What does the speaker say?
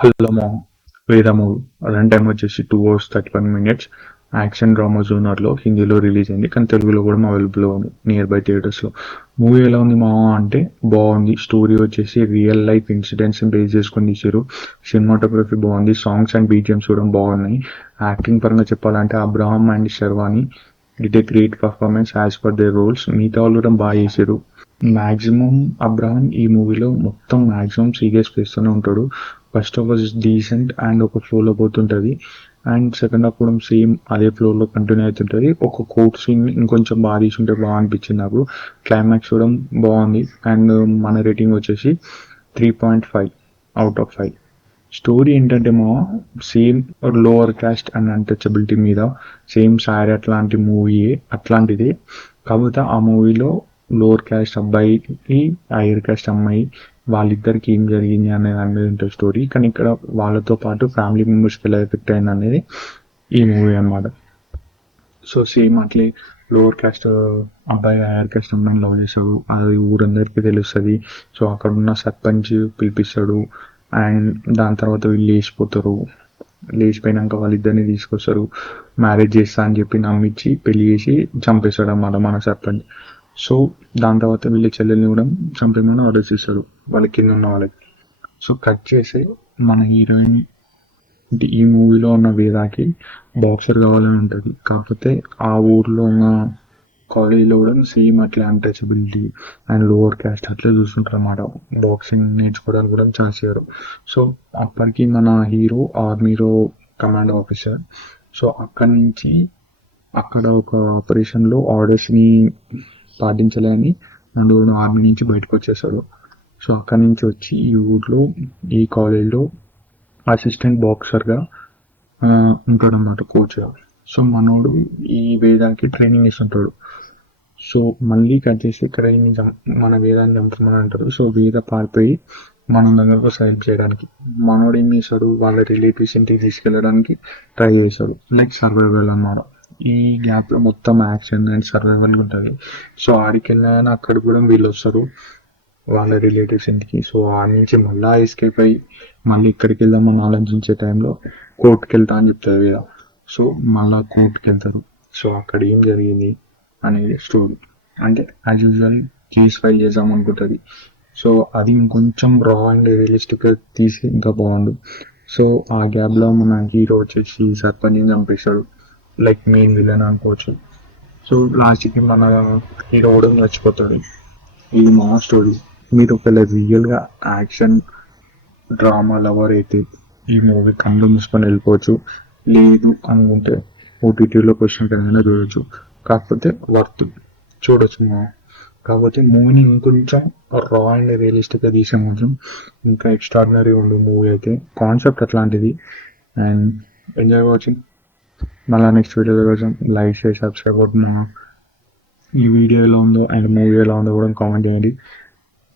హల్లమో వేద movie run time వచ్చేసి 2 hours 31 minutes. Action drama జోనర్లో హిందీలో రిలీజ్ అయింది, కానీ తెలుగులో కూడా అవైలబుల్లో ఉంది నియర్ బై థియేటర్స్లో. మూవీ ఎలా ఉంది మావా అంటే బాగుంది. స్టోరీ వచ్చేసి రియల్ లైఫ్ ఇన్సిడెంట్స్ బేస్ చేసుకొని తీసారు. సినిమాటోగ్రఫీ బాగుంది, సాంగ్స్ అండ్ బీజిఎమ్స్ కూడా బాగున్నాయి. యాక్టింగ్ పరంగా చెప్పాలంటే Abraham and Sharvani did a great performance as per their roles. మిగతా వాళ్ళు కూడా బాగా చేశారు. మ్యాక్సిమం అబ్రహం ఈ మూవీలో మొత్తం మ్యాక్సిమం సీరియస్ చేస్తూనే ఉంటాడు. First half was decent and ఒక ఫ్లోలో పోతుంటుంది, అండ్ సెకండ్ హాఫ్ కూడా సేమ్ అదే ఫ్లోలో కంటిన్యూ అవుతుంటుంది. ఒక కోర్ట్ సీన్ ఇంకొంచెం బాగా తీసుంటే బాగా అనిపించింది నాకు. క్లైమాక్స్ కూడా బాగుంది, అండ్ మన రేటింగ్ వచ్చేసి 3.5 out of 5. స్టోరీ ఏంటంటే same lower caste and untouchability మీద సేమ్ సారీ అట్లాంటి మూవీ అట్లాంటిదే. కాకపోతే ఆ మూవీలో లోవర్ క్యాస్ట్ అబ్బాయికి హైయర్ క్యాస్ట్ అమ్మాయి వాళ్ళిద్దరికి ఏం జరిగింది అనే దాని మీద ఉంటుంది స్టోరీ. కానీ ఇక్కడ వాళ్ళతో పాటు ఫ్యామిలీ మెంబర్స్కి ఎలా ఎఫెక్ట్ అయింది అనేది ఈ మూవీ అన్నమాట. సో సేమ్ అట్లే లోవర్ క్యాస్ట్ అబ్బాయి హైయర్ క్యాస్ట్ అమ్మాయిని లవ్ చేస్తాడు, అది ఊరందరికీ తెలుస్తుంది. సో అక్కడ ఉన్న సర్పంచ్ పిలిపిస్తాడు, అండ్ దాని తర్వాత వీళ్ళు లేచిపోతారు. లేచిపోయినాక వాళ్ళిద్దరిని తీసుకొస్తారు, మ్యారేజ్ చేస్తా అని చెప్పి నమ్మించి పెళ్లి చేసి చంపేస్తాడు అన్నమాట మన సర్పంచ్. సో దాని తర్వాత వీళ్ళ చెల్లెల్ని కూడా చంపేమని ఆర్డర్స్ ఇస్తాడు వాళ్ళ కింద ఉన్న వాళ్ళకి. సో కట్ చేసి మన హీరోయిన్ ఈ మూవీలో ఉన్న వేదాకి బాక్సర్ కావాలని ఉంటుంది. కాకపోతే ఆ ఊర్లో ఉన్న కాలేజీలో కూడా సేమ్ అట్లా అన్టచబిలిటీ అండ్ లోవర్ క్యాస్ట్ అట్లా చూస్తుంటారు అన్నమాట. బాక్సింగ్ నేర్చుకోవడానికి కూడా ఛాన్స్ ఇవ్వరు. సో అప్పటికి మన హీరో ఆర్మీలో కమాండ్ ఆఫీసర్. సో అక్కడి నుంచి అక్కడ ఒక ఆపరేషన్లో ఆర్డర్స్ని పాటించలేని రెండు ఆర్మీ నుంచి బయటకు వచ్చేసాడు. సో అక్కడి నుంచి వచ్చి ఈ ఊర్లో ఈ కాలేజ్లో అసిస్టెంట్ బాక్సర్గా ఉంటాడన్నమాట, కోచ్గా. సో మనోడు ఈ వేదానికి ట్రైనింగ్ ఇస్తుంటాడు. సో మళ్ళీ కట్ చేసి ఇక్కడ మన వేదాన్ని చంపమని అంటారు. సో వేద పారిపోయి మన దగ్గరకు హెల్ప్ చేయడానికి మనోడు ఏం చేశాడు, వాళ్ళ రిలేటివ్స్ ఇంటికి తీసుకెళ్ళడానికి ట్రై చేశాడు, లైక్ సర్వైవల్ అన్నమాట. ఈ గ్యాప్లో మొత్తం యాక్షన్ అండ్ సర్వైవల్ ఉంటుంది. సో ఆడికి వెళ్ళాయని అక్కడ కూడా వీళ్ళు వస్తారు వాళ్ళ రిలేటివ్స్ ఇంటికి. సో ఆడి నుంచి మళ్ళీ ఎస్కేప్ అయ్యి మళ్ళీ ఇక్కడికి వెళ్దామని ఆలోచించే టైంలో కోర్టుకి వెళ్తా అని చెప్తారు వేద. సో మళ్ళీ కోర్టుకి వెళ్తారు. సో అక్కడ ఏం జరిగింది అనేది స్టోరీ. అంటే యాజ్ యూజువల్ కేసు ఫైల్ చేద్దాం అనుకుంటుంది. సో అది ఇంకొంచెం రా అండ్ రియలిస్టిక్గా తీసి ఇంకా బాగుండు. సో ఆ గ్యాప్లో మన హీరో వచ్చేసి సర్పంచ్ని చంపేస్తాడు, లైక్ మెయిన్ విలన్ అనుకోవచ్చు. సో లాస్ట్కి మన హీరో కూడా చచ్చిపోతాడు. ఇది మా స్టోరీ. మీరు ఒకవేళ రియల్గా యాక్షన్ డ్రామా లవర్ అయితే ఈ మూవీ కళ్ళు మూసుకొని వెళ్ళిపోవచ్చు. లేదు అనుకుంటే ఓటీటీలో క్వశ్చన్ ఏదైనా చూడొచ్చు. కాకపోతే వర్త్ చూడొచ్చు కాకపోతే మూవీని ఇంకొంచెం రా అండ్ రియలిస్టిక్గా తీసే కొంచెం ఇంకా ఎక్స్ట్రాడినరీ ఉండు మూవీ అయితే. కాన్సెప్ట్ అట్లాంటిది. And enjoy watching. మళ్ళీ నెక్స్ట్ వీడియోలో కోసం లైక్ చేసి సబ్స్క్రైబ్ అవుతున్నా. ఈ వీడియో ఎలా ఉందో అండ్ మూవీ ఎలా ఉందో కూడా కామెంట్ చేయండి.